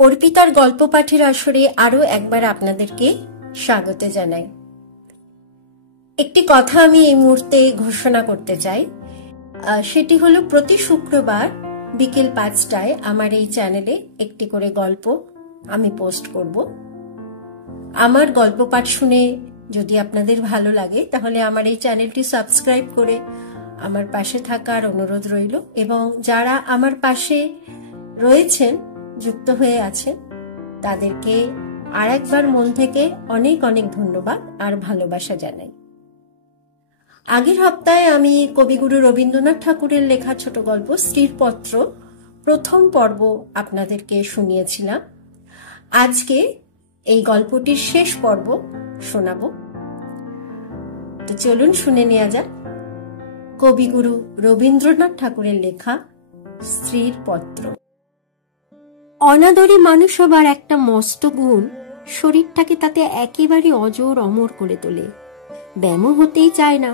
অর্পিতার গল্প পাঠের আসরে আরো একবার আপনাদেরকে স্বাগত জানাই। একটি কথা আমি এই মুহূর্তে ঘোষণা করতে চাই, সেটি হলো প্রতি শুক্রবার বিকেল 5টায় আমার এই চ্যানেলে একটি করে গল্প আমি পোস্ট করব। আমার গল্প পাঠ শুনে যদি আপনাদের ভালো লাগে তাহলে আমার এই চ্যানেলটি সাবস্ক্রাইব করে আমার পাশে থাকার অনুরোধ রইল, এবং যারা আমার পাশে রয়েছেন, যুক্ত হয়ে আছেন, তাদেরকে আর একবার মন থেকে অনেক অনেক ধন্যবাদ আর ভালোবাসা জানাই। আগের সপ্তাহে আমি কবিগুরু রবীন্দ্রনাথ ঠাকুরের লেখা ছোট গল্প স্ত্রীর পত্র প্রথম পর্ব আপনাদেরকে শুনিয়েছিলাম। আজকে এই গল্পটির শেষ পর্ব শোনাবো। তো চলুন শুনে নেওয়া যাক কবিগুরু রবীন্দ্রনাথ ঠাকুরের লেখা স্ত্রীর পত্র। অনাদরী মানুষ হবার একটা মস্ত গুণ শরীরটাকে তাতে একেবারে অজর অমর করে তোলে। ব্যামো হতেই চায় না,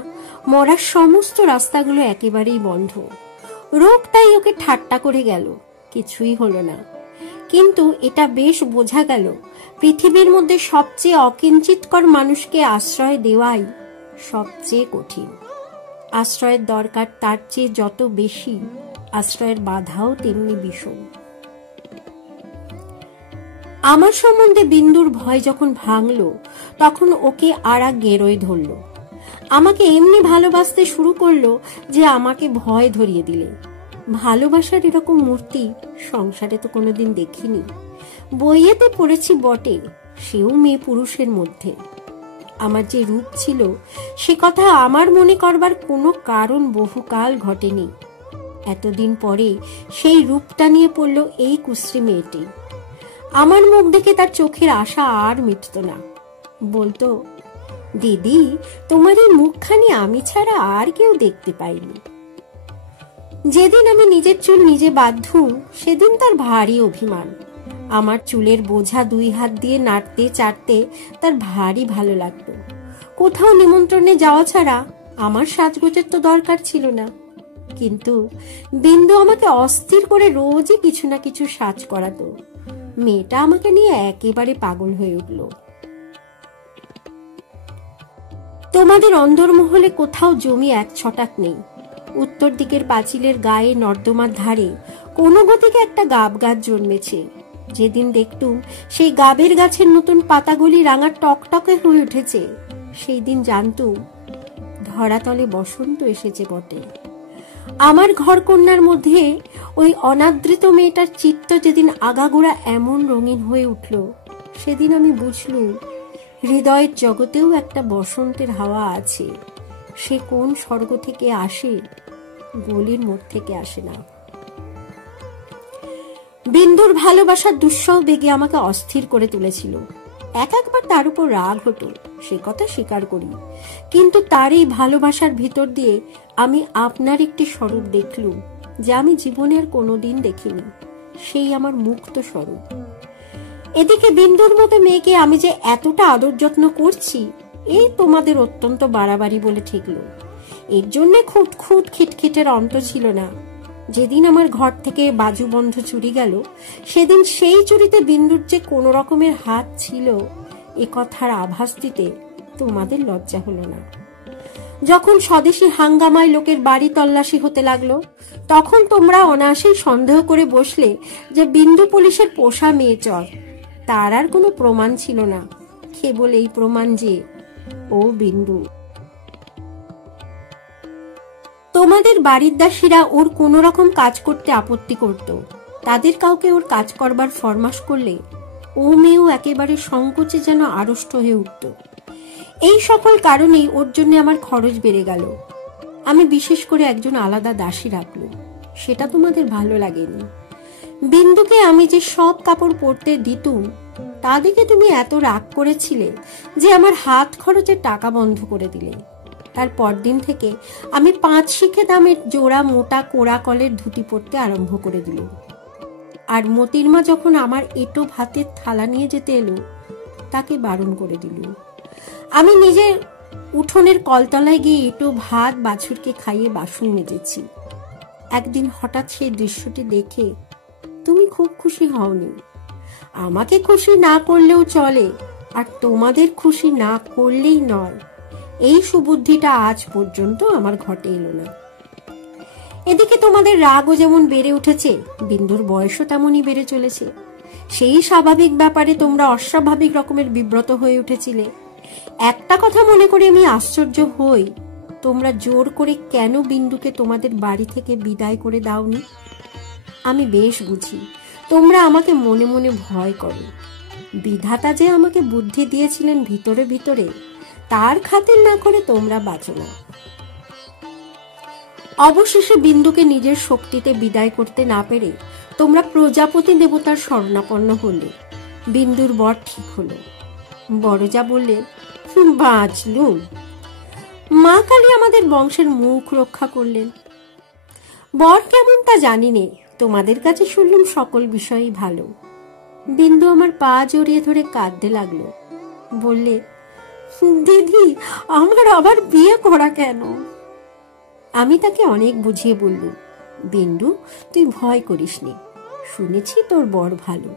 মরার সমস্ত রাস্তাগুলো একেবারেই বন্ধ। রোগটাই ওকে ঠাট্টা করে গেল, কিছুই হলো না। কিন্তু এটা বেশ বোঝা গেল, পৃথিবীর মধ্যে সবচেয়ে অকিঞ্চিতকর মানুষকে আশ্রয় দেওয়াই সবচেয়ে কঠিন। আশ্রয়ের দরকার তার চেয়ে যত বেশি, আশ্রয়ের বাধাও তেমনি বিষম। আমার সম্বন্ধে বিন্দুর ভয় যখন ভাঙলো, তখন ওকে আর এক গেরোয় ধরলো। আমাকে এমনি ভালোবাসতে শুরু করলো যে আমাকে ভয় ধরিয়ে দিলে। ভালোবাসার এরকম মূর্তি সংসারে তো কোনোদিন দেখিনি। বইয়েতে পড়েছি বটে, সেও মেয়ে পুরুষের মধ্যে। আমার যে রূপ ছিল সে কথা আমার মনে করবার কোনো কারণ বহুকাল ঘটেনি। এতদিন পরে সেই রূপটা নিয়ে পড়ল এই কুশ্রী মেয়েটি। আমার মুখ দেখে তার চোখের আশা আর মিটত না। বলতো, দিদি, তোমার এই মুখখানি আমি ছাড়া আর কেউ দেখতে পাইনি। যেদিন আমি নিজের চুল নিজে বাঁধুম, সেদিন তার ভারী অভিমান। আমার চুলের বোঝা 2 হাত দিয়ে নাড়তে চাটতে তার ভারী ভালো লাগতো। কোথাও নিমন্ত্রণে যাওয়া ছাড়া আমার সাজগোজের তো দরকার ছিল না। কিন্তু বিন্দু আমাকে অস্থির করে রোজই কিছু না কিছু সাজ করাতো। মেয়েটা আমাকে নিয়ে একেবারে পাগল হয়ে উঠল। তোমাদের অন্দরমহলে কোথাও জমি 1 ছটাক নেই। উত্তর দিকের পাঁচিলের গায়ে নর্দমার ধারে কোনো গতিকে একটা গাব গাছ জন্মেছে। যেদিন দেখতুম সেই গাবের গাছের নতুন পাতাগুলি রাঙা টকটকে হয়ে উঠেছে, সেই দিন জানতুম ধরাতলে বসন্ত এসেছে বটে। আমার ঘরকন্যার মধ্যে ওই অনাদৃত মেয়েটার চিত্ত যেদিন আগাগোড়া এমন রঙিন হয়ে উঠল, সেদিন আমি বুঝলুম হৃদয়ের জগতেও একটা বসন্তের হাওয়া আছে। সে কোন স্বর্গ থেকে আসে, গলির মোড় থেকে আসে না। বিন্দুর ভালোবাসার দুঃসহ বেগে আমাকে অস্থির করে তুলেছিল। একবার তার উপর রাগ হতো, সে কথা স্বীকার করি। কিন্তু তার এই ভালোবাসার ভিতর দিয়ে আমি আপনার একটি স্বরূপ দেখলুম, যা আমি জীবনে আর কোনোদিন দেখিনি। সেই আমার মুক্ত স্বরূপ। এদিকে বিন্দুর মতো মেয়েকে আমি যে এতটা আদর যত্ন করছি, এই তোমাদের অত্যন্ত বাড়াবাড়ি বলে ঠেকল। এর জন্য খুঁত খিটখিটের অন্ত ছিল না। যেদিন আমার ঘর থেকে বাজুবন্ধ চুরি গেল, সেদিন সেই চুরিতে বিন্দুর যে কোনো রকমের হাত ছিল, এ কথার আভাস দিতে তোমাদের লজ্জা হলো না। যখন স্বদেশী হাঙ্গামায় লোকের বাড়ি তল্লাশি হতে লাগলো, তখন তোমরা অনায়াসেই সন্দেহ করে বসলে যে বিন্দু পুলিশের পোষা মেয়ে চর। তার আর কোনো প্রমাণ ছিল না, কেবল এই প্রমাণ যে ও বিন্দু। তোমাদের বাড়ির দাসীরা ওর কোন রকম কাজ করতে আপত্তি করত। তাদের কাউকে ওর কাজ করবার ফরমাস করলে ও মেয়েও একেবারে সংকোচে যেন আড়ষ্ট হয়ে উঠত। এই সকল কারণেই ওর জন্য আমার খরচ বেড়ে গেল। আমি বিশেষ করে একজন আলাদা দাসী রাখলুম। সেটা তোমাদের ভালো লাগেনি। বিন্দুকে আমি যে সব কাপড় পরতে দিতুম, তা দেখে তুমি এত রাগ করেছিলে যে আমার হাত খরচের টাকা বন্ধ করে দিলে। তার পরদিন থেকে আমি 5 শিখে দামের জোড়া মোটা কোড়া কলের ধুতি পরতে আরম্ভ করে দিল। আর মতির মা যখন আমার এঁটো ভাতের থালা নিয়ে যেতে এলো, তাকে বারণ করে দিল। আমি নিজের উঠোনের কলতলায় গিয়ে এঁটো ভাত বাছুরকে খাইয়ে বাসন মেজেছি। একদিন হঠাৎ সেই দৃশ্যটি দেখে তুমি খুব খুশি হওনি। আমাকে খুশি না করলেও চলে, আর তোমাদের খুশি না করলেই নয়, এই সুবুদ্ধিটা আজ পর্যন্ত আমার ঘটে এলো না। এদিকে তোমাদের রাগও যেমন বেড়ে উঠেছে, বিন্দুর বয়সও তেমনই বেড়ে চলেছে। সেই স্বাভাবিক ব্যাপারে তোমরা অস্বাভাবিক রকমের বিব্রত হয়ে উঠেছিলে। একটা কথা মনে করে আমি আশ্চর্য হই, তোমরা জোর করে কেন বিন্দুকে তোমাদের বাড়ি থেকে বিদায় করে দাওনি? আমি বেশ বুঝি তোমরা আমাকে মনে মনে ভয় করো। বিধাতা যে আমাকে বুদ্ধি দিয়েছিলেন ভিতরে ভিতরে, তার খাতির না করে তোমরা বাঁচো না। অবশেষে বিন্দুকে নিজের শক্তিতে বিদায় করতে না পেরে তোমরা প্রজাপতি দেবতার শরণাপন্ন হলে। বিন্দুর বর ঠিক হলো। বড়জা বললে, বাঁচলুম। মা কালী আমাদের বংশের মুখ রক্ষা করলেন। বর কেমন তা জানি নে, তোমাদের কাছে শুনলুম সকল বিষয়ই ভালো। বিন্দু আমার পা জড়িয়ে ধরে কাঁদতে লাগলো। বললে, দিদি, আমার আবার বিয়ে করা কেন? আমি তাকে অনেক বুঝিয়ে বললুম, বিন্দু, তুই ভয় করিস নি, শুনেছি তোর বর ভালো।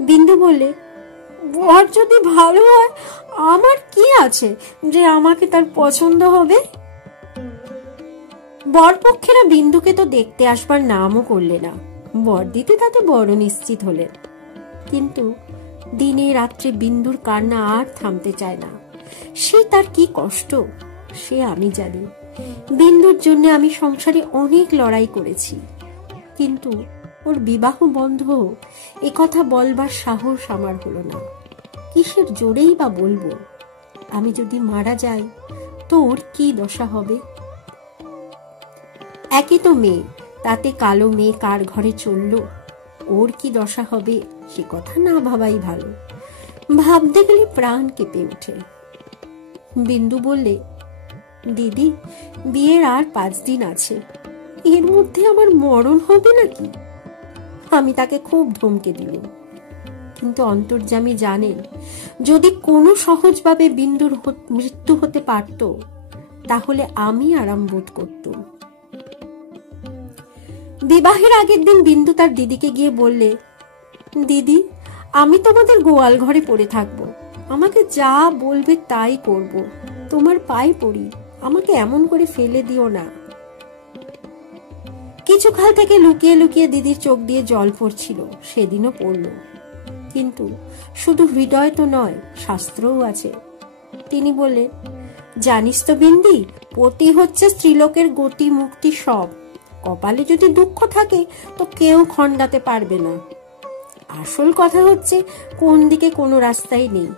বিন্দু বললে, বর যদি ভালো হয় আমার কি আছে যে আমাকে তার পছন্দ হবে? বরপক্ষেরা বিন্দুকে তো দেখতে আসবার নামও করলে না। বর দিতে তাতে বড় নিশ্চিত হলেন। কিন্তু দিনে রাত্রে বিন্দুর কান্না আর থামতে চায় না। সে তার কি কষ্ট সে আমি জানি। বিন্দুর জন্য আমি সংসারে অনেক লড়াই করেছি, কিন্তু ওর বিবাহ বন্ধ এ কথা বলবার সাহস আমার হলো না। কিসের জোরেই বা বলবো? আমি যদি মারা যাই তো ওর কি দশা হবে? একই তো মেয়ে, তাতে কালো মেয়ে কার ঘরে চললো, ওর কি দশা হবে সে কথা না ভাবাই ভালো। ভাবতে গেলে প্রাণ কেঁপে ওঠে। বিন্দু বললে, দিদি, বিয়ের আর 5 দিন আছে, এর মধ্যে আমার মরণ হবে নাকি? আমি তাকে খুব ধমকে দিলাম, কিন্তু অন্তর্যামী জানেন যদি কোনো সহজভাবে বিন্দুর মৃত্যু হতে পারত তাহলে আমি আরাম বোধ করতাম। বিবাহের আগের দিন বিন্দু তার দিদিকে গিয়ে বললে, দিদি, আমি তোমাদের গোয়াল ঘরে পড়ে থাকবো, আমাকে যা বলবে তাই করব, তোমার পায়ে পড়ি, আমাকে এমন করে ফেলে দিও না। কিছুকাল থেকে লুকিয়ে লুকিয়ে দিদির চোখ দিয়ে জল পড়ছিল, সেদিনও পড়ল। কিন্তু শুধু হৃদয় তো নয়, শাস্ত্রও আছে। তিনি বললেন, জানিস তো বিন্দি, পতি হচ্ছে স্ত্রীলোকের গতি মুক্তি সব। কপালে যদি দুঃখ থাকে তো কেউ খণ্ডাতে পারবে না। আসল কথা হচ্ছে কোন দিকে কোনো রাস্তাই নেই,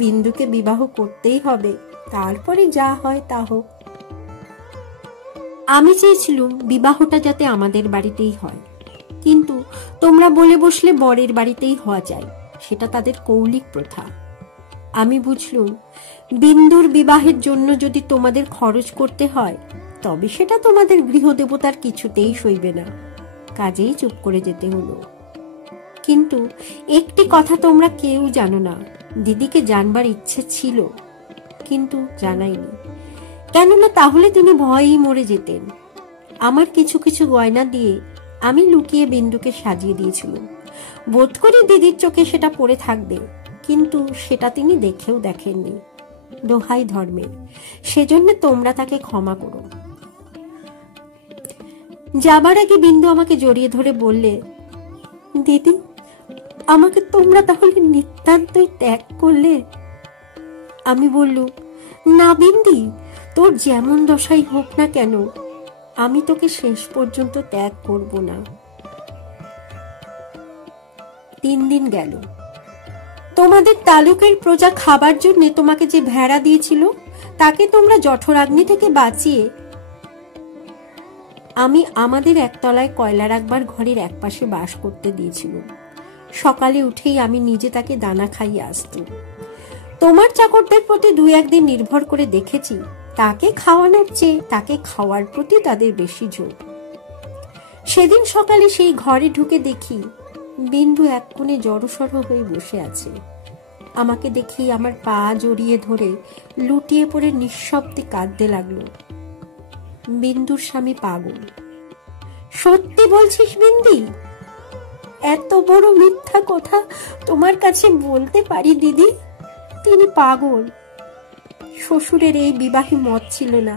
বিন্দুকে বিবাহ করতেই হবে, তারপরে যা হয় তা হোক। আমি চেয়েছিলুম বিবাহটা যাতে আমাদের বাড়িতেই হয়, কিন্তু তোমরা বলে বসলে বরের বাড়িতেই হওয়া যায়, সেটা তাদের কৌলিক প্রথা। আমি বুঝলুম বিন্দুর বিবাহের জন্য যদি তোমাদের খরচ করতে হয় তবে সেটা তোমাদের গৃহদেবতার কিছুতেই সইবে না। কাজেই চুপ করে যেতে হলো। কিন্তু একটি কথা তোমরা কেউ জানো না, দিদিকে জানবার ইচ্ছে ছিল কিন্তু জানাইনি, কেননা তাহলে তিনি ভয়েই মরে যেতেন। আমার কিছু কিছু গয়না দিয়ে আমি লুকিয়ে বিন্দুকে সাজিয়ে দিয়েছিলাম, বোধ করি দিদির চোখে সেটা পড়ে থাকবে, কিন্তু সেটা তিনি দেখেও দেখেননি। দোহাই ধর্মের, সেজন্য তোমরা তাকে ক্ষমা করো। যাবার আগে বিন্দু আমাকে জড়িয়ে ধরে বললে, দিদি, আমাকে তোমরা তাহলে নিতান্তই ত্যাগ করলে? আমি বললুম, না বিন্দি, তোর যেমন দশাই হোক না কেন আমি তোকে শেষ পর্যন্ত ত্যাগ করব না। 3 দিন গেল। তোমাদের তালুকের প্রজা খাবার জন্য তোমাকে যে ভেড়া দিয়েছিল তাকে তোমরা জঠরাগ্নি থেকে বাঁচিয়ে আমি আমাদের একতলায় কয়লা রাখবার ঘরের একপাশে বাস করতে দিয়েছিলাম। সকালে উঠেই আমি নিজে তাকে দানা খাইয়ে আসতাম। তোমার চাকরদের প্রতি 2-1 দিন নির্ভর করে দেখেছি, তাকে খাওয়ানোর চেয়ে তাকে খাওয়ার প্রতি তাদের বেশি ঝোঁক। সেদিন সকালে সেই ঘরে ঢুকে দেখি বিন্দু এক কোণে জড়সড় হয়ে বসে আছে। আমাকে দেখি আমার পা জড়িয়ে ধরে লুটিয়ে পড়ে নিঃশব্দে কাঁদতে লাগলো। বিন্দুর স্বামী পাগল। সত্যি বলছিস বিন্দি? এত বড় মিথ্যা কথা তোমার কাছে বলতে পারি দিদি? তিনি পাগল। শ্বশুরের এই বিবাহে মত ছিল না,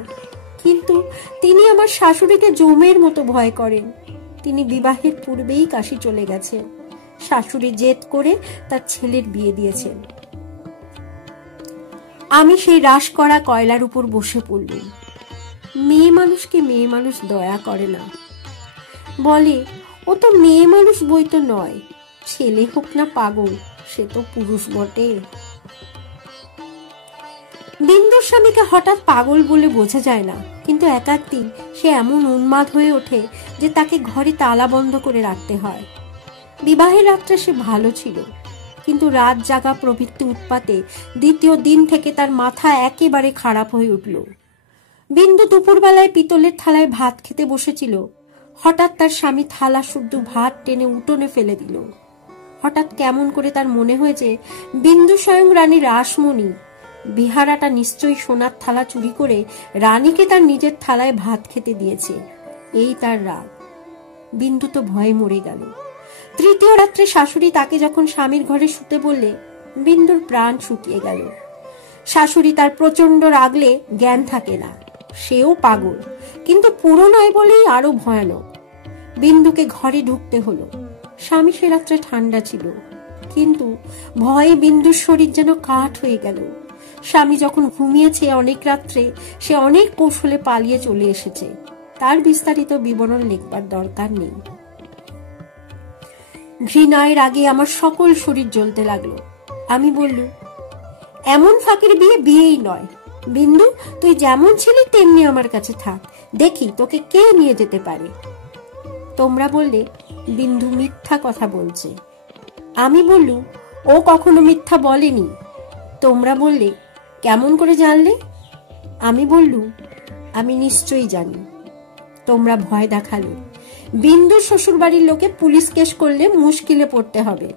কিন্তু তিনি আমার শাশুড়িকে জমের মতো ভয় করেন। তিনি বিবাহের পূর্বেই কাশি চলে গেছেন। শাশুড়ি জেদ করে তার ছেলের বিয়ে দিয়েছেন। আমি সেই রাশ করা কয়লার উপর বসে পড়লুম। মেয়ে মানুষকে মেয়ে মানুষ দয়া করে না, বলে ও তো মেয়ে মানুষ বই তো নয়, ছেলে হোক না পাগল, সে তো পুরুষ বটে। বিন্দুর স্বামীকে হঠাৎ পাগল বলে বোঝা যায় না, কিন্তু এক দিন সে এমন উন্মাদ হয়ে ওঠে যে তাকে ঘরে তালা বন্ধ করে রাখতে হয়। বিবাহের রাত্রে সে ভালো ছিল, কিন্তু রাত জাগা প্রভৃতি উৎপাতে দ্বিতীয় দিন থেকে তার মাথা একেবারে খারাপ হয়ে উঠল। বিন্দু দুপুরবেলায় পিতলের থালায় ভাত খেতে বসেছিল। হঠাৎ তার স্বামী থালা শুদ্ধ ভাত টেনে উঠোনে ফেলে দিল। হঠাৎ কেমন করে তার মনে হয়েছে বিন্দু স্বয়ং রানী রাসমণি। বিহারাটা নিশ্চয়ই সোনার থালা চুরি করে রানীকে তার নিজের থালায় ভাত খেতে দিয়েছে, এই তার রাগ। বিন্দু তো ভয়ে মরে গেল। তৃতীয় রাত্রে শাশুড়ি তাকে যখন স্বামীর ঘরে শুতে বললে, বিন্দুর প্রাণ শুকিয়ে গেল। শাশুড়ি তার প্রচন্ড রাগলে জ্ঞান থাকে না, সেও পাগল, কিন্তু পুরো নয় বলেই আরো ভয়ানক। বিন্দুকে ঘরে ঢুকতে হলো। স্বামী সে রাত্রে ঠান্ডা ছিল, কিন্তু ভয়ে বিন্দুর শরীর যেন কাঠ হয়ে গেল। স্বামী যখন ঘুমিয়েছে অনেক রাত্রে, সে অনেক কৌশলে পালিয়ে চলে এসেছে। তার বিস্তারিত বিবরণ লিখবার দরকার নেই। ঘৃণায় রাগে আমার সকল শরীর জ্বলতে লাগলো। আমি বললুম, এমন ফাঁকির বিয়ে বিয়েই নয়। বিন্দু, তুই যেমন ছিলি তেমনি আমার কাছে থাক, দেখি তোকে কে নিয়ে যেতে পারে। তোমরা বললে বিন্দু মিথ্যা কথা বলছে। আমি বললুম, ও কখনো মিথ্যা বলেনি। তোমরা বললে, কেমন করে জানলে? আমি বললুম, আমি নিশ্চয়ই জানি। তোমরা ভয় দেখালে। বিন্দুর শ্বশুর বাড়ির লোকে পুলিশ কেস করলে মুশকিলে পড়তে হবে।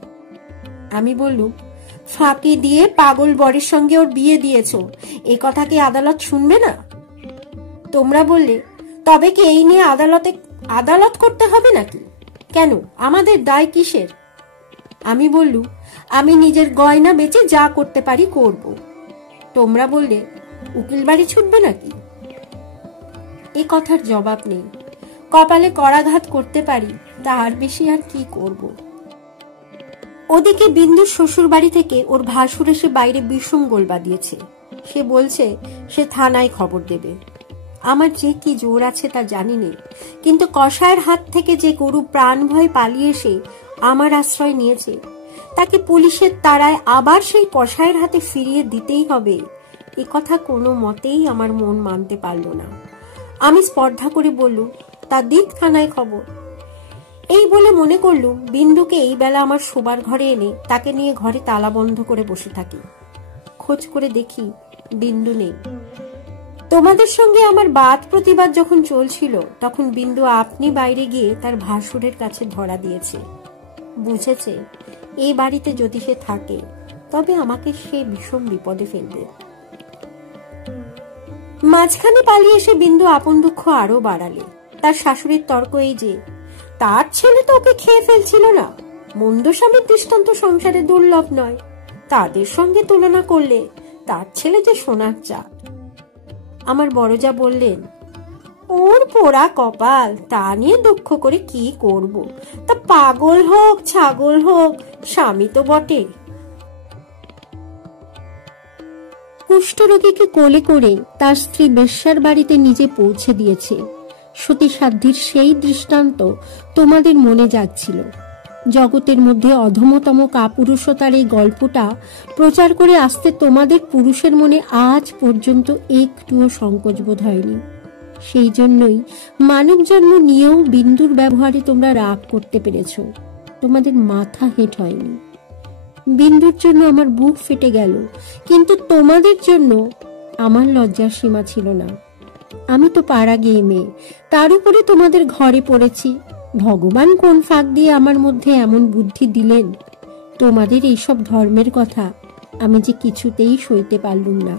আমি বললুম, ফাঁকি দিয়ে পাগল বরের সঙ্গে ওর বিয়ে দিয়েছো, এ কথা কি আদালত শুনবে না? তোমরা বললে, তবে কি এই নিয়ে আদালত করতে হবে নাকি? কেন, আমাদের দায় কিসের? আমি বললুম, আমি নিজের গয়না বেচে যা করতে পারি করব। তোমরা বললে, উকিল বাড়ি ছুটবে নাকি? এ কথার জবাব নেই। কপালে করাঘাত করতে পারি, তার বেশি আর কি করব। ওদিকে বিন্দুর শ্বশুর বাড়ি থেকে ওর ভাসুর এসে বাইরে বিষম গোল বাঁধিয়েছে। সে বলছে সে থানায় খবর দেবে। আমার যে কি জোর আছে তা জানি না, কিন্তু কসাইয়ের হাত থেকে যে গরু প্রাণ ভয় পালিয়ে এসে আমার আশ্রয় নিয়েছে, তাকে পুলিশের তাড়ায় আবার সেই কসাইয়ের হাতে ফিরিয়ে দিতেই হবে, এ কথা কোনো মতেই আমার মন মানতে পারল না। আমি স্পর্ধা করে বললুম, তা দিক থানায় খবর। এই বলে মনে করলুম বিন্দুকে এই বেলা আমার শোবার ঘরে এনে তাকে নিয়ে ঘরে তালা বন্ধ করে বসে থাকি। খোঁজ করে দেখি বিন্দু নেই। তোমাদের সঙ্গে আমার বাদ প্রতিবাদ যখন চলছিল, তখন বিন্দু আপনি বাইরে গিয়ে তার ভাসুরের কাছে ধরা দিয়েছে। বুঝেছে এই বাড়িতে যদি সে থাকে তবে আমাকে সে ভীষণ বিপদে ফেলবে। মাঝখানে পালিয়ে এসে বিন্দু আপন দুঃখ আরো বাড়ালে। তার শাশুড়ির তর্ক এই যে, তার ছেলে তো ওকে খেয়ে ফেলছিল না, মন্দ স্বামীর দৃষ্টান্ত সংসারে দুর্লভ নয়, তাদের সঙ্গে তুলনা করলে তার ছেলে যে সোনার চাঁদ। আমার বড়জা বললেন, ওর পোড়া কপাল, তা নিয়ে দুঃখ করে কি করব, তা পাগল হোক ছাগল হোক, স্বামী তো বটে। কুষ্ঠরোগীকে কোলে করে তার স্ত্রী বেশ্যার বাড়িতে নিজে পৌঁছে দিয়েছে। সতীসাধ্যের সেই দৃষ্টান্ত তোমাদের মনে যাচ্ছিল। জগতের মধ্যে অধমতম কাপুরুষতার এই গল্পটা প্রচার করে আসতে তোমাদের পুরুষের মনে আজ পর্যন্ত একটুও সংকোচ বোধ হয়নি। সেই জন্যই মানব জন্ম নিয়েও বিন্দুর ব্যবহারে তোমরা রাগ করতে পেরেছ, তোমাদের মাথা হেঁট হয়নি। বিন্দুর জন্য আমার বুক ফেটে গেল, কিন্তু তোমাদের জন্য আমার লজ্জার সীমা ছিল না। আমি তো পাড়া গিয়ে মেয়ে, তার উপরে তোমাদের ঘরে পড়েছি। ভগবান কোন ফাঁক দিয়ে আমার মধ্যে এমন বুদ্ধি দিলেন, তোমাদের এইসব ধর্মের কথা আমি যে কিছুতেই সইতে পারলুম না।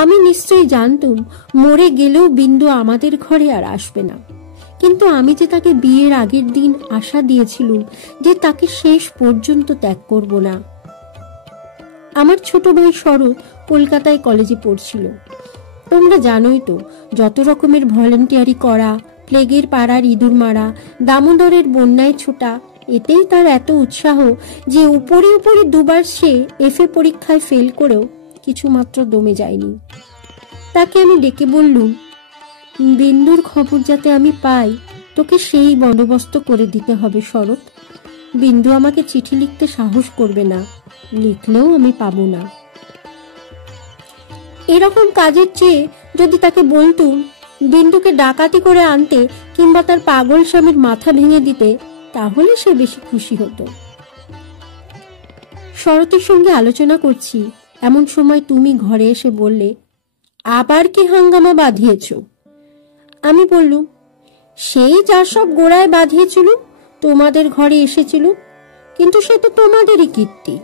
আমি নিশ্চয়ই জানতুম মরে গেলেও বিন্দু আমাদের ঘরে আর আসবে না, কিন্তু আমি যে তাকে বিয়ের আগের দিন আশা দিয়েছিলুম যে তাকে শেষ পর্যন্ত ত্যাগ করব না। আমার ছোট ভাই শরৎ কলকাতায় কলেজে পড়ছিল। তোমরা জানোই তো, যত রকমের ভলেন্টিয়ারি করা, প্লেগের পাড়ার ইঁদুর মারা, দামোদরের বন্যায় ছোটা, এতেই তার এত উৎসাহ যে উপরে উপরে দুবার সে এফএ পরীক্ষায় ফেল করেও কিছুমাত্র দমে যায়নি। তাকে আমি ডেকে বললুম, বিন্দুর খবর যাতে আমি পাই, তোকে সেই বন্দোবস্ত করে দিতে হবে শরৎ। বিন্দু আমাকে চিঠি লিখতে সাহস করবে না, লিখলেও আমি পাবো না। এরকম কাজের চেয়ে যদি তাকে বলতুম বিন্দুকে ডাকাতি করে আনতে কিংবা তার পাগল স্বামীর মাথা ভেঙে দিতে, তাহলে সে বেশি খুশি হতো। শরতের সঙ্গে আলোচনা করছি, এমন সময় তুমি ঘরে এসে বললে, আবার কি হাঙ্গামা বাঁধিয়েছ? আমি বললুম, সেই যা সব গোড়ায় বাঁধিয়েছিল, তোমাদের ঘরে এসেছিল, কিন্তু সে তো তোমাদেরই কীর্তি।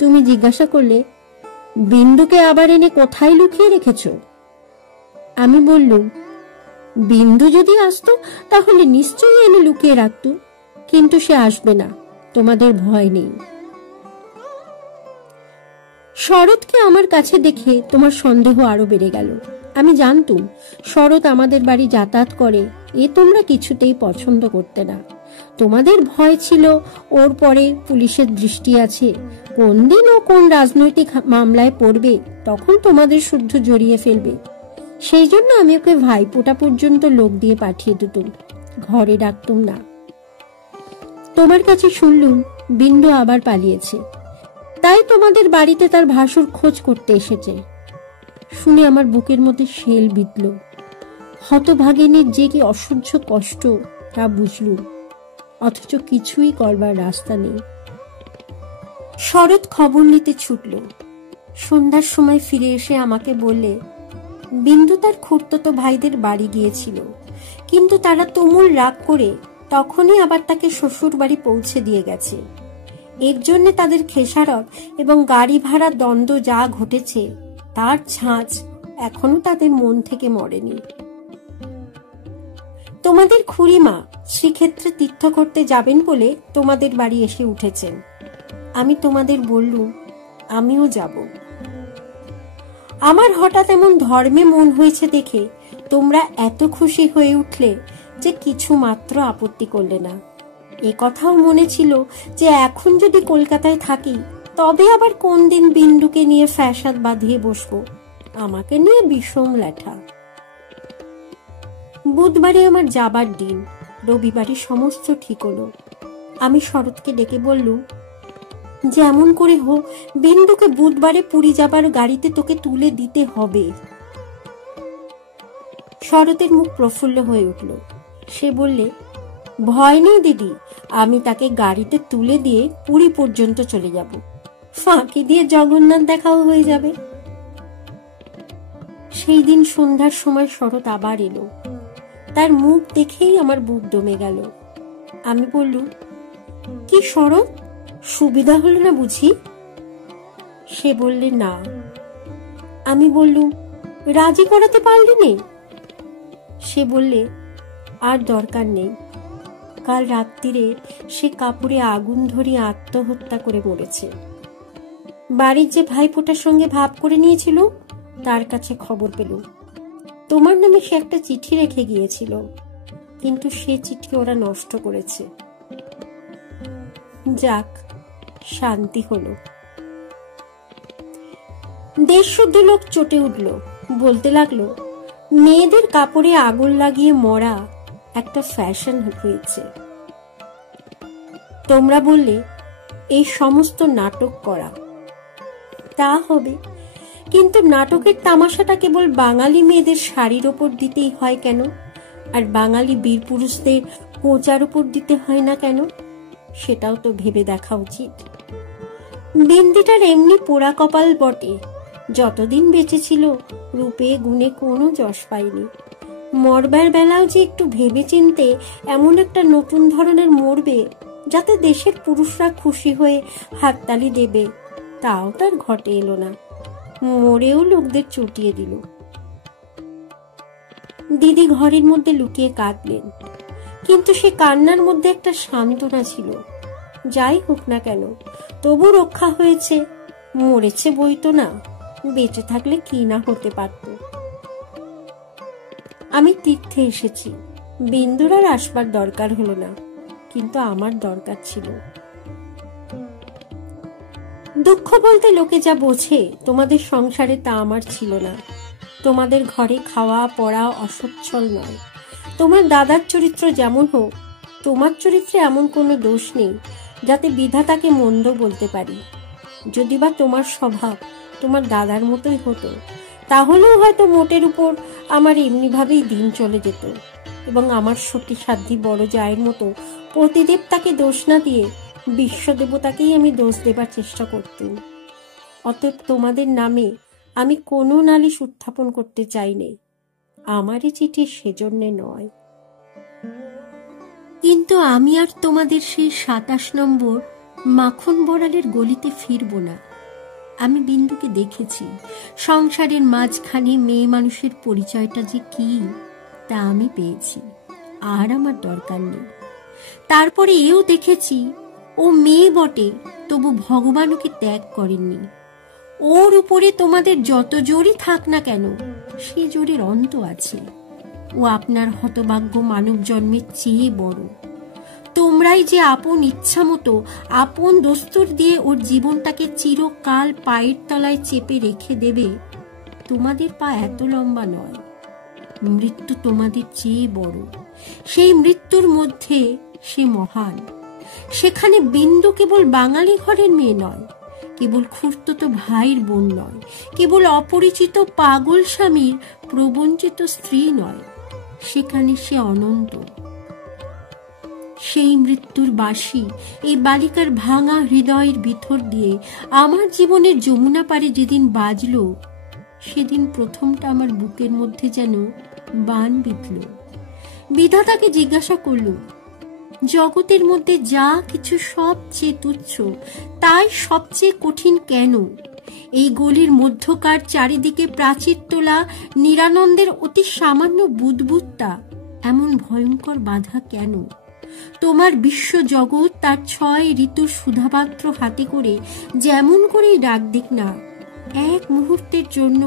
তুমি জিজ্ঞাসা করলে, বিন্দুকে আবার এনে কোথায় লুকিয়ে রেখেছ? আমি বললুম, বিন্দু যদি আসতো তাহলে নিশ্চয়ই এনে লুকিয়ে রাখত, কিন্তু সে আসবে না, তোমাদের ভয় নেই। শরৎকে আমার কাছে দেখে তোমার সন্দেহ আরো বেড়ে গেল। আমি জানতুম শরৎ আমাদের বাড়ি যাতায়াত করে, এ তোমরা কিছুতেই পছন্দ করতে না। তোমাদের ভয় ছিল ওর পরে পুলিশের দৃষ্টি আছে, কোন দিন ও কোন রাজনৈতিক মামলায় পড়বে, তখন তোমাদের শুদ্ধ জড়িয়ে ফেলবে। সেই জন্য আমি ওকে ভাইফোঁটা পর্যন্ত লোক দিয়ে পাঠিয়ে দিতুম, ঘরে ডাকতুম না। তোমার কাছে শুনলুম বিন্দু আবার পালিয়েছে, তাই তোমাদের বাড়িতে তার ভাসুর খোঁজ করতে এসেছে। শুনে আমার বুকের মধ্যে শেল বিঁধল। হতভাগিনীর যে কি অসহ্য কষ্ট তা বুঝলুম, অথচ কিছুই করবার রাস্তা নেই। শরৎ খবর নিতে ছুটল। সন্ধ্যার সময় ফিরে এসে আমাকে বললে, বিন্দু তার খুড়তুতো ভাইদের বাড়ি গিয়েছিল, কিন্তু তারা তুমুল রাগ করে তখনই আবার তাকে শ্বশুর বাড়ি পৌঁছে দিয়ে গেছে। এর জন্য তাদের খেসারত এবং গাড়ি ভাড়া দ্বন্দ্ব যা ঘটেছে, তার ঝাঁঝ এখনো তাদের মন থেকে মরেনি। তোমাদের খুড়িমা শ্রীক্ষেত্রে তীর্থ করতে যাবেন বলে তোমাদের বাড়ি এসে উঠেছেন। আমি তোমাদের বললুম, আমিও যাব। আমার হঠাৎ এমন ধর্মে মন হয়েছে দেখে তোমরা এত খুশি হয়ে উঠলে যে কিছু মাত্র আপত্তি করলে না। এ কথাও মনে ছিল যে এখন যদি কলকাতায় থাকি, তবে আবার কোন দিন বিন্দুকে নিয়ে ফ্যাসাদ বাঁধিয়ে বসবো, আমাকে নিয়ে বিষম লেঠা। বুধবারে আমার যাবার দিন, রবিবারে সমস্ত ঠিক হলো। আমি শরৎকে ডেকে বললুম, যেমন করে হোক বিন্দুকে বুধবারে পুরী যাবার গাড়িতে তোকে তুলে দিতে হবে। শরতের মুখ প্রফুল্ল হয়ে উঠল। সে বললে, ভয় নেই দিদি, আমি তাকে গাড়িতে তুলে দিয়ে পুরী পর্যন্ত চলে যাব, ফাঁকি দিয়ে জগন্নাথ দেখাও হয়ে যাবে। সেই দিন সন্ধ্যার সময় শরৎ আবার এলো। তার মুখ দেখেই আমার বুক দমে গেল। আমি বললুম, কি শরৎ, সুবিধা হলো না বুঝি? সে বললে, না। আমি বললুম, রাজি করাতে পারলি নে? সে বললে, আর দরকার নেই। কাল রাত্রিরে সে কাপড়ে আগুন ধরিয়ে আত্মহত্যা করে মরেছে। বাড়ির যে ভাইফোঁটার সঙ্গে ভাব করে নিয়েছিল, তার কাছে খবর পেলুম তোমার নামে সে একটা চিঠি রেখে গিয়েছিল, কিন্তু সে চিঠি ওরা নষ্ট করেছে। যাক, শান্তি হলো। দেশ শুদ্ধ লোক চটে উঠল, বলতে লাগলো, মেয়েদের কাপড়ে আগুন লাগিয়ে মরা একটা ফ্যাশন হয়েছে। তোমরা বললে, এই সমস্ত নাটক করা। তা হবে, কিন্তু নাটকের তামাশাটা কেবল বাঙালি মেয়েদের শাড়ির ওপর দিতেই হয় কেন, আর বাঙালি বীর পুরুষদের কোঁচার ওপর দিতে হয় না কেন? সেটাও তো ভেবে দেখা উচিত। বিন্দিটার এমনি পোড়া কপাল বটে, যতদিন বেঁচে ছিল রূপে গুণে কোনো যশ পায়নি। মরবার বেলাও যে একটু ভেবে চিনতে এমন একটা নতুন ধরনের মরবে যাতে দেশের পুরুষরা খুশি হয়ে হাততালি দেবে, তাও তার ঘটে এলো না। মরেও লোকদের চটিয়ে দিল। দিদি ঘরের মধ্যে লুকিয়ে কাঁদলেন, কিন্তু সে কান্নার মধ্যে একটা সান্ত্বনা ছিল। যাই হোক না কেন, তবু রক্ষা হয়েছে। মরেছে বই তো না, বেঁচে থাকলে কি না হতে পারত। আমি তীর্থে এসেছি, বিন্দুর আর আসবার দরকার হলো না, কিন্তু আমার দরকার ছিল। দুঃখ বলতে লোকে যা বোঝে তোমাদের সংসারে তা আমার ছিল না। তোমাদের ঘরে খাওয়া পড়া অসচ্ছল নয়। তোমার দাদার চরিত্র যেমন হোক, তোমার চরিত্রে এমন কোনো দোষ নেই যাতে বিধাতাকে মন্দ বলতে পারি। যদি বা তোমার স্বভাব তোমার দাদার মতোই হতো, তাহলেও হয়তো মোটের উপর আমার এমনিভাবেই দিন চলে যেত, এবং আমার সতী সাধ্যী বড় জায়ের মতো পতিদেব তাকে দোষ না দিয়ে বিশ্বদেবতাকেই আমি দোষ দেবার চেষ্টা করতুম। অতএব তোমাদের নামে আমি কোনো নালিশ উত্থাপন করতে চাইনি। আমারই চিঠি সেজন্যে নয়। কিন্তু আমি আর তোমাদের সেই ২৭ নম্বর মাখন বড়ালের গলিতে ফিরব না। আমি বিন্দুকে দেখেছি। সংসারের মাঝখানে মেয়ে মানুষের পরিচয়টা যে কি তা আমি পেয়েছি, আর আমার দরকার নেই। তারপরে এও দেখেছি ও মেয়ে বটে, তবু ভগবান ওকে ত্যাগ করেননি। ওর উপরে তোমাদের যত জোরই থাক না কেন, সে জোরের অন্ত আছে। ও আপনার হতভাগ্য মানব জন্মের চেয়ে বড়। তোমরাই যে আপন ইচ্ছা মতো আপন দস্তুর দিয়ে ওর জীবনটাকে চিরকাল পায়ের তলায় চেপে রেখে দেবে, তোমাদের পা এত লম্বা নয়। মৃত্যু তোমাদের চেয়ে বড়। সেই মৃত্যুর মধ্যে সে মহান। সেখানে বিন্দু কেবল বাঙালি ঘরের মেয়ে নয়, কেবল খুড়তুতো ভাইয়ের বোন নয়, কেবল অপরিচিত পাগল স্বামীর প্রবঞ্চিত স্ত্রী নয়, সেখানে সে অনন্ত। সেই মৃত্যুর বাঁশি এই বালিকার ভাঙা হৃদয়ের ভিতর দিয়ে আমার জীবনের যমুনা পারে যেদিন বাজল, সেদিন প্রথমটা আমার বুকের মধ্যে যেন বান বিঁধল। বিধাতাকে জিজ্ঞাসা করল, জগতের মধ্যে যা কিছু সবচেয়ে তুচ্ছ, তাই সবচেয়ে কঠিন কেন? এই গলির মধ্যকার চারিদিকে প্রাচীর তোলা নিরানন্দের অতি সামান্য বুদবুদটা এমন ভয়ঙ্কর বাধা কেন? তোমার বিশ্ব জগৎ তার ৬ ঋতুর সুধাপাত্র হাতে করে যেমন করেই ডাক দিক না, এক মুহূর্তের জন্য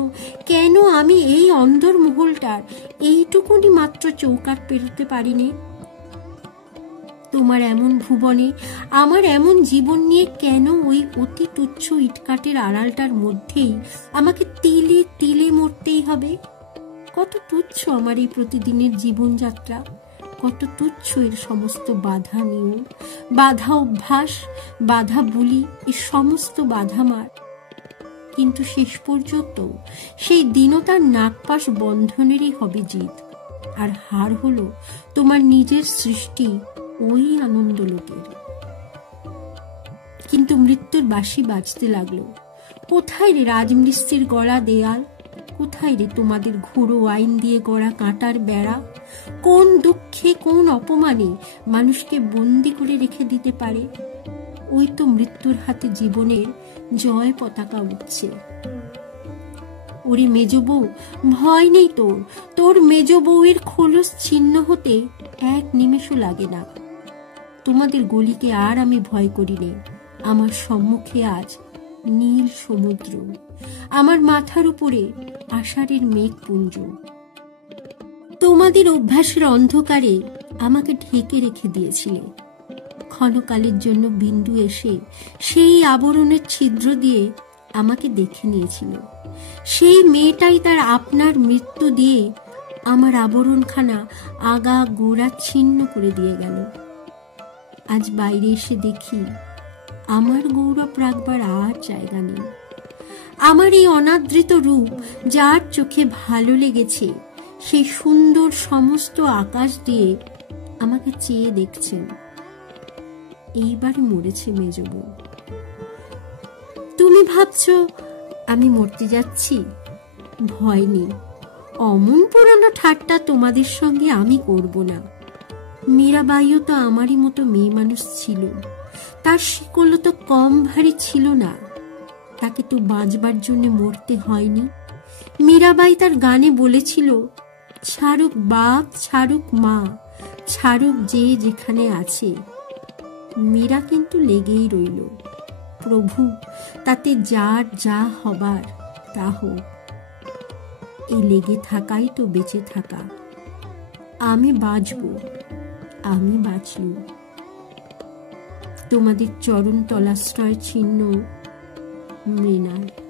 কেন আমি এই অন্দর মহলটার এইটুকুনি মাত্র চৌকাঠ পেরোতে পারিনি? তোমার এমন ভুবনে আমার এমন জীবন নিয়ে কেন ওই অতি তুচ্ছ ইটকাটের আড়ালটার মধ্যেই আমাকে তিলে তিলে মরতেই হবে? কত তুচ্ছ আমার এই প্রতিদিনের জীবনযাত্রা, কত তুচ্ছ এর সমস্ত বাধা নিয়ম, বাধা অভ্যাস, বাধা বুলি, এই সমস্ত বাধা মার। কিন্তু শেষ পর্যন্ত সেই দীনতার নাগপাশ বন্ধনেরই হবে জিত, আর হার হলো তোমার নিজের সৃষ্টি ওই আনন্দ লোকের। কিন্তু মৃত্যুর বাঁশি বাজতে লাগলো। কোথায় রে রাজমিস্ত্রির গড়া দেয়াল? কোথায় রে তোমাদের ঘোড়ো আইন দিয়ে গড়া কাঁটার বেড়া? কোন দুঃখে কোন অপমানে মানুষকে বন্দি করে রেখে দিতে পারে? ওই তো মৃত্যুর হাতে জীবনের জয় পতাকা উঠছে। ওরে মেজ বউ, ভয় নেই তোর। তোর মেজ বউয়ের খোলস ছিন্ন হতে এক নিমেষও লাগে না। তোমাদের গলিকে আর আমি ভয় করি নে। আমার সম্মুখে আজ নীল সমুদ্র, আমার মাথার উপরে আষাঢ়ের মেঘপুঞ্জ। তোমাদের অভ্যাসের অন্ধকারে আমাকে ঢেকে রেখে দিয়েছিলে। ক্ষণকালের জন্য বিন্দু এসে সেই আবরণের ছিদ্র দিয়ে আমাকে দেখে নিয়েছিল। সেই মেয়েটাই তার আপনার মৃত্যু দিয়ে আমার আবরণখানা আগা গোড়া ছিন্ন করে দিয়ে গেল। আজ বাইরে এসে দেখি আমার গৌরব রাখবার আর জায়গা নেই। আমার এই অনাদৃত রূপ যার চোখে ভালো লেগেছে, সেই সুন্দর সমস্ত আকাশ দিয়ে আমাকে চেয়ে দেখছেন। এইবারে মরেছে মেজ বউ। তুমি ভাবছো আমি মরতে যাচ্ছি? ভয় নেই, অমন পুরনো ঠাট্টা তোমাদের সঙ্গে আমি করব না। মীরাবাইও তো আমারই মতো মেয়ে মানুষ ছিল, তার শিকল তো কম ভারী ছিল না। তাকে তো বাঁচবার জন্য মরতে হয়নি। মীরাবাই তার গানে বলেছিল, ছাড়ুক বাপ, ছাড়ুক মা, ছাড়ুক যে যেখানে আছে, মীরা কিন্তু লেগেই রইল। প্রভু, তাতে যার যা হবার তা হোক। এই লেগে থাকাই তো বেঁচে থাকা। আমি বাঁচব, আমি বাঁচলু। তোমাদের চরণ তলাশ্রয় ছিন্ন, মৃণাল।